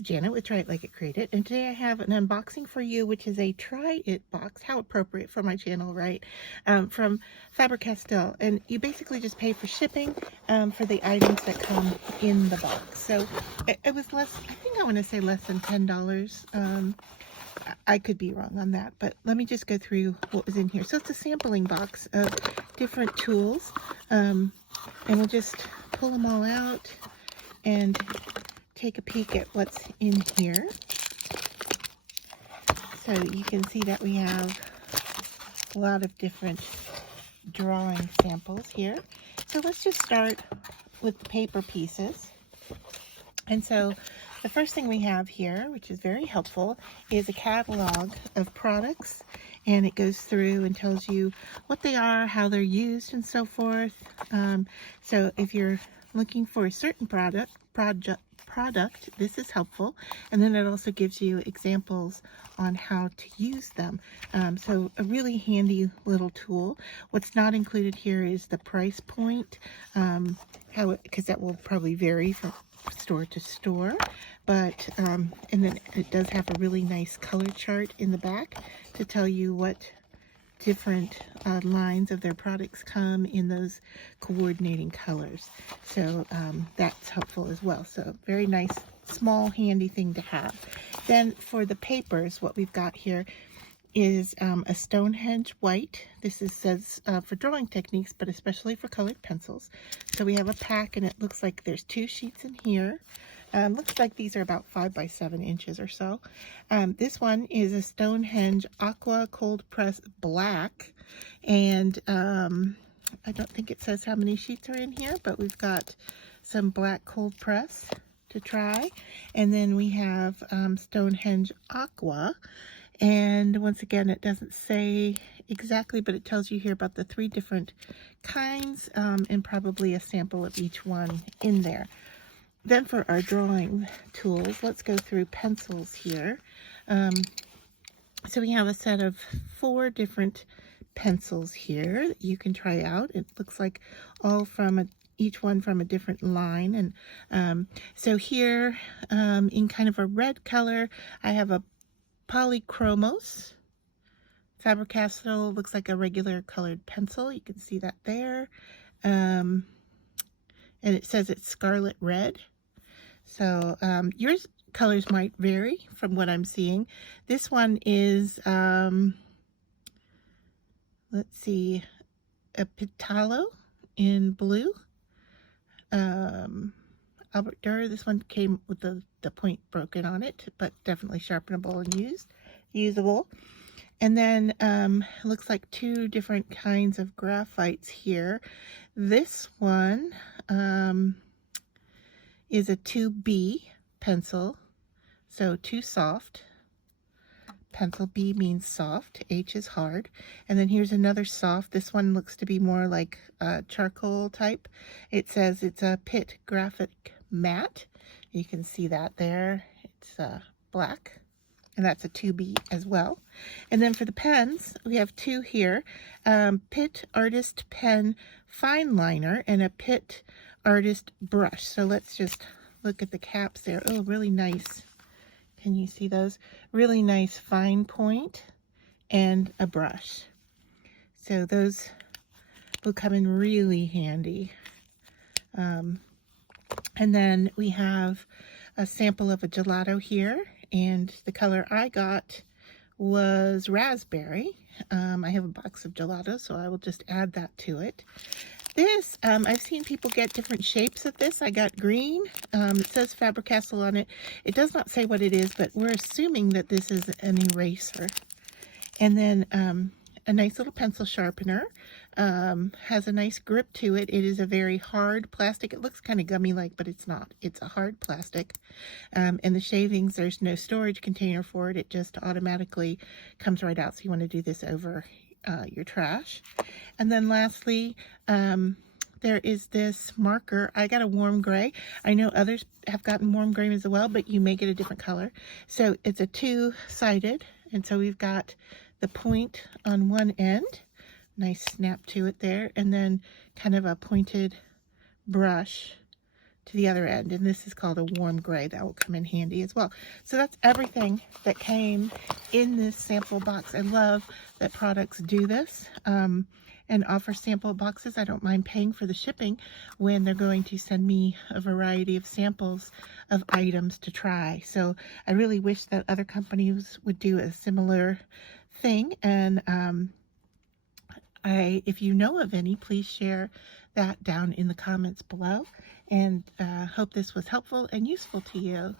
is Janet with Try It Like It Created, and today I have an unboxing for you, which is a Try It box. How appropriate for my channel, right? From Faber Castell, and you basically just pay for shipping for the items that come in the box. So it was less, I think I want to say less than $10. I could be wrong on that, but let me just go through what was in here. So it's a sampling box of different tools, and we'll just pull them all out and take a peek at what's in here. So you can see that we have a lot of different drawing samples here. So let's just start with the paper pieces. And so the first thing we have here, which is very helpful, is a catalog of products, and it goes through and tells you what they are, how they're used, and so forth. So if you're looking for a certain product, this is helpful. And then it also gives you examples on how to use them. So a really handy little tool. What's not included here is the price point, because that will probably vary from store to store. But and then it does have a really nice color chart in the back to tell you what different lines of their products come in those coordinating colors. So that's helpful as well. So very nice, small, handy thing to have. Then for the papers, what we've got here is a Stonehenge white. This says for drawing techniques, but especially for colored pencils. So we have a pack, and it looks like there's 2 sheets in here. Looks like these are about 5 by 7 inches or so. This one is a Stonehenge Aqua Cold Press Black, and I don't think it says how many sheets are in here, but we've got some black cold press to try. And then we have Stonehenge Aqua, and once again, it doesn't say exactly, but it tells you here about the 3 different kinds, and probably a sample of each one in there. Then for our drawing tools, let's go through pencils here. So we have a set of 4 different pencils here that you can try out. It looks like all from each one from a different line. And so here in kind of a red color, I have a Polychromos. Faber Castell looks like a regular colored pencil. You can see that there. And it says it's scarlet red. So your colors might vary from what I'm seeing. This one is, let's see, a Pitalo in blue. Albert Durr, this one came with the point broken on it, but definitely sharpenable and usable. And then it looks like 2 different kinds of graphites here. This one is a 2B pencil, so too soft. Pencil B means soft, H is hard. And then here's another soft. This one looks to be more like charcoal type. It says it's a Pitt Graphic Matte. You can see that there. It's black. And that's a 2B as well. And then for the pens, we have 2 here. Pitt Artist Pen Fine Liner and a Pitt Artist Brush. So let's just look at the caps there. Oh, really nice. Can you see those? Really nice fine point and a brush. So those will come in really handy. And then we have a sample of a gelato here. And the color I got was raspberry. I have a box of gelato, so I will just add that to it. This, I've seen people get different shapes of this. I got green. It says Faber Castell on it. It does not say what it is, but we're assuming that this is an eraser. And then a nice little pencil sharpener. Has a nice grip to it. It is a very hard plastic. It looks kind of gummy-like, but it's not. It's a hard plastic. And the shavings, there's no storage container for it. It just automatically comes right out. So you want to do this over your trash. And then lastly, there is this marker. I got a warm gray. I know others have gotten warm gray as well, but you may get a different color. So it's a 2-sided, and so we've got the point on one end, nice snap to it there, and then kind of a pointed brush to the other end, and this is called a warm gray. That will come in handy as well. So that's everything that came in this sample box. I love that products do this and offer sample boxes. I don't mind paying for the shipping when they're going to send me a variety of samples of items to try. So I really wish that other companies would do a similar thing, and if you know of any, please share that down in the comments below, and hope this was helpful and useful to you.